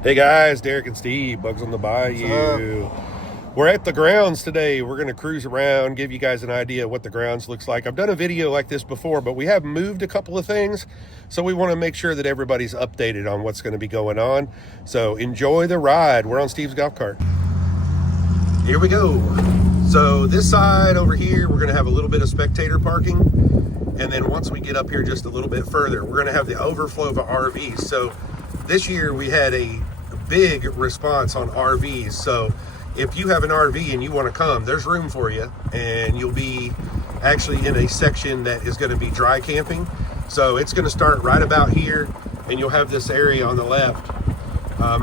Hey guys, Derek and Steve, Bugs on the Bayou. We're at the grounds today. We're going to cruise around, give you guys an idea of what the grounds looks like. I've done a video like this before, but we have moved a couple of things, so we want to make sure that everybody's updated on what's going to be going on. So enjoy the ride. We're on Steve's golf cart. Here we go. So this side over here, we're going to have a little bit of spectator parking. And then once we get up here just a little bit further, we're going to have the overflow of RVs. So this year we had a big response on RVs. So if you have an RV and you want to come, there's room for you, and you'll be actually in a section that is going to be dry camping. So it's going to start right about here, and you'll have this area on the left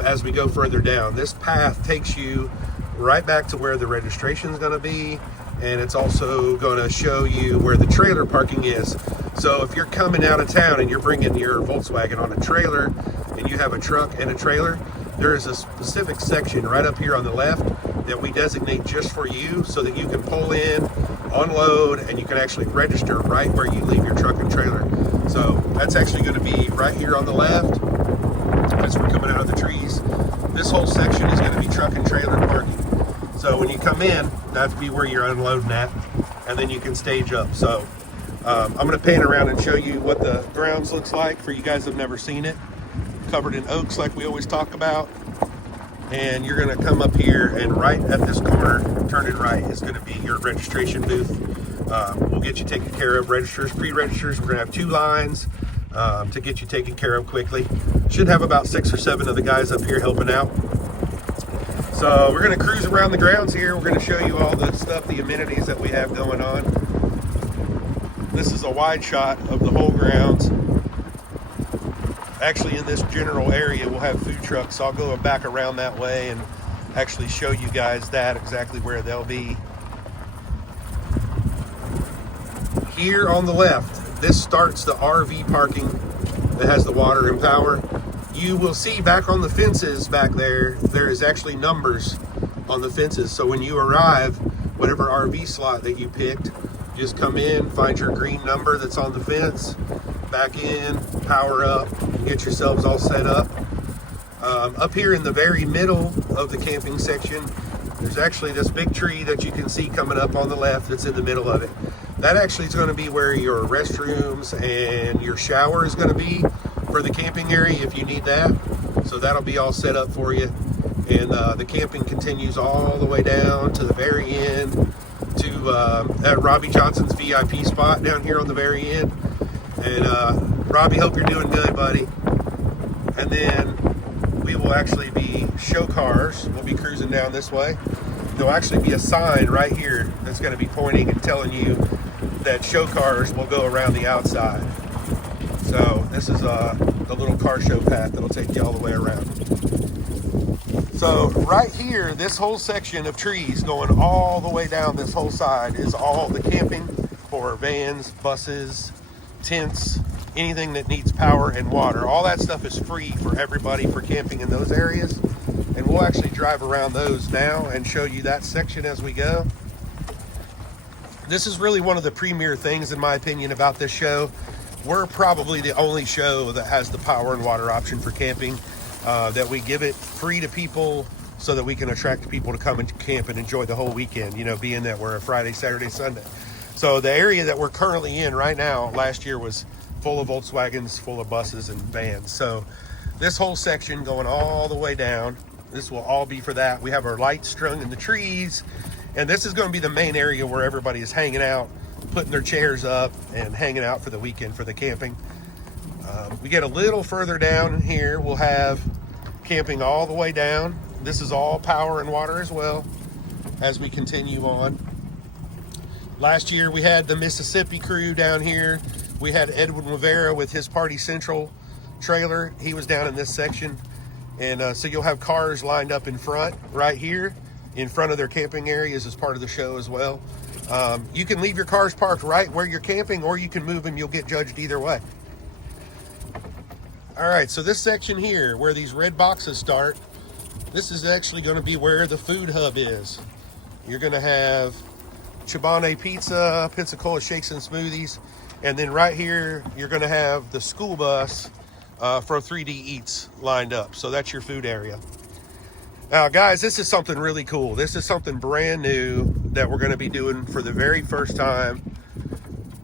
as we go further down. This path takes you right back to where the registration is going to be, and it's also going to show you where the trailer parking is. So if you're coming out of town and you're bringing your Volkswagen on a trailer and you have a truck and a trailer, there is a specific section right up here on the left that we designate just for you, so that you can pull in, unload, and you can actually register right where you leave your truck and trailer. So that's actually going to be right here on the left as we're coming out of the trees. This whole section is going to be truck and trailer parking. So when you come in, that's be where you're unloading at, and then you can stage up. So I'm going to pan around and show you what the grounds looks like for you guys that have never seen it. Covered in oaks like we always talk about. And you're going to come up here, and right at this corner, turn it right, is going to be your registration booth. We'll get you taken care of. Registers, pre-registers, we're going to have 2 lines to get you taken care of quickly. Should have about 6 or 7 of the guys up here helping out. So we're going to cruise around the grounds here. We're going to show you all the stuff, the amenities that we have going on. This is a wide shot of the whole grounds. Actually, in this general area, we'll have food trucks. So I'll go back around that way and actually show you guys that exactly where they'll be. Here on the left, this starts the RV parking that has the water and power. You will see back on the fences back there, there is actually numbers on the fences. So when you arrive, whatever RV slot that you picked, just come in, find your green number that's on the fence, back in, power up, and get yourselves all set up. Up here in the very middle of the camping section, there's actually this big tree that you can see coming up on the left that's in the middle of it. That actually is going to be where your restrooms and your shower is going to be for the camping area if you need that. So that'll be all set up for you. And the camping continues all the way down to the very end to at Robbie Johnson's VIP spot down here on the very end. And Robbie, hope you're doing good, buddy. And then we will actually be show cars. We'll be cruising down this way. There'll actually be a sign right here that's going to be pointing and telling you that show cars will go around the outside. So this is the little car show path that'll take you all the way around. So right here, this whole section of trees going all the way down this whole side is all the camping for vans, buses, tents, anything that needs power and water. All that stuff is free for everybody for camping in those areas. And we'll actually drive around those now and show you that section as we go. This is really one of the premier things, in my opinion, about this show. We're probably the only show that has the power and water option for camping, that we give it free to people so that we can attract people to come and camp and enjoy the whole weekend, you know, being that we're a Friday, Saturday, Sunday. So the area that we're currently in right now, last year was full of Volkswagens, full of buses and vans. So this whole section going all the way down, this will all be for that. We have our lights strung in the trees, and this is going to be the main area where everybody is hanging out, putting their chairs up and hanging out for the weekend for the camping. We get a little further down here, we'll have camping all the way down. This is all power and water as well as we continue on. Last year we had the Mississippi crew down here. We had Edwin Rivera with his Party Central trailer. He was down in this section. And so you'll have cars lined up in front right here in front of their camping areas as part of the show as well. You can leave your cars parked right where you're camping, or you can move them. You'll get judged either way. All right, so this section here where these red boxes start, this is actually going to be where the food hub is. You're going to have Chobani Pizza, Pensacola Shakes and Smoothies, and then right here you're going to have the school bus for 3D Eats lined up. So that's your food area. Now, guys, this is something really cool. This is something brand new that we're going to be doing for the very first time.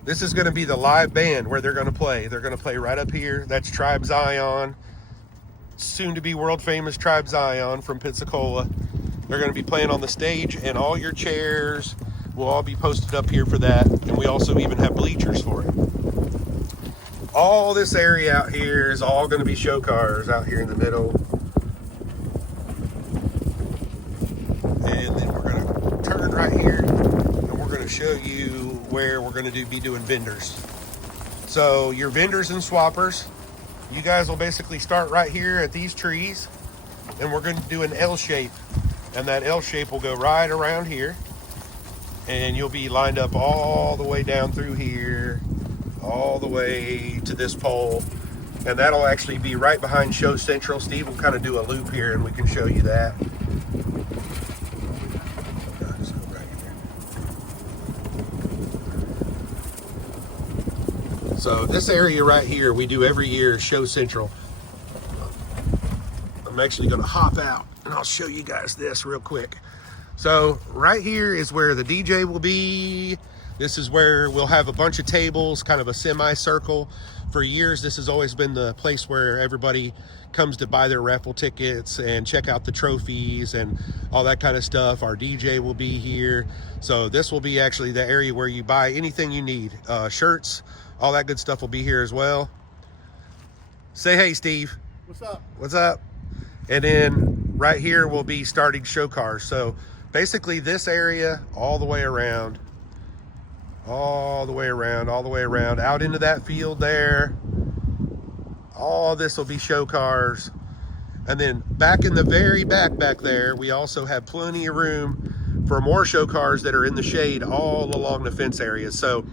This is going to be the live band where they're going to play. They're going to play right up here. That's Tribe Zion, soon to be world famous Tribe Zion from Pensacola. They're going to be playing on the stage, and all your chairs will all be posted up here for that. And we also even have bleachers for it. All this area out here is all going to be show cars out here in the middle. And then we're going to turn right here, and we're going to show you where we're going to be doing vendors. So your vendors and swappers, you guys will basically start right here at these trees, and we're going to do an L shape, and that L shape will go right around here, and you'll be lined up all the way down through here, all the way to this pole, and that'll actually be right behind Show Central. Steve will kind of do a loop here, and we can show you that. So this area right here, we do every year, Show Central. I'm actually going to hop out, and I'll show you guys this real quick. So right here is where the DJ will be. This is where we'll have a bunch of tables, kind of a semicircle. For years, this has always been the place where everybody comes to buy their raffle tickets and check out the trophies and all that kind of stuff. Our DJ will be here. So this will be actually the area where you buy anything you need. Shirts, all that good stuff will be here as well. Say hey, Steve. What's up? What's up? And then right here will be starting show cars. So basically this area all the way around, all the way around, all the way around, out into that field there. All this will be show cars. And then back in the very back there, we also have plenty of room for more show cars that are in the shade all along the fence area. So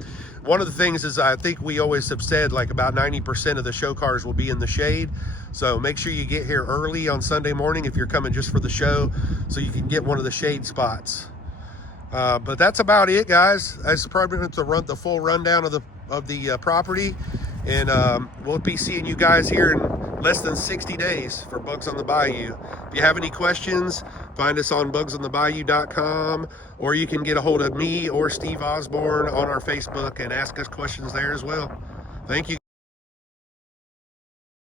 one of the things is, I think we always have said like about 90% of the show cars will be in the shade. So make sure you get here early on Sunday morning if you're coming just for the show, so you can get one of the shade spots. But that's about it, guys. That's probably going to run the full rundown of the property, and we'll be seeing you guys here in less than 60 days for Bugs on the Bayou. If you have any questions, find us on bugsonthebayou.com, or you can get a hold of me or Steve Osborne on our Facebook and ask us questions there as well. Thank you.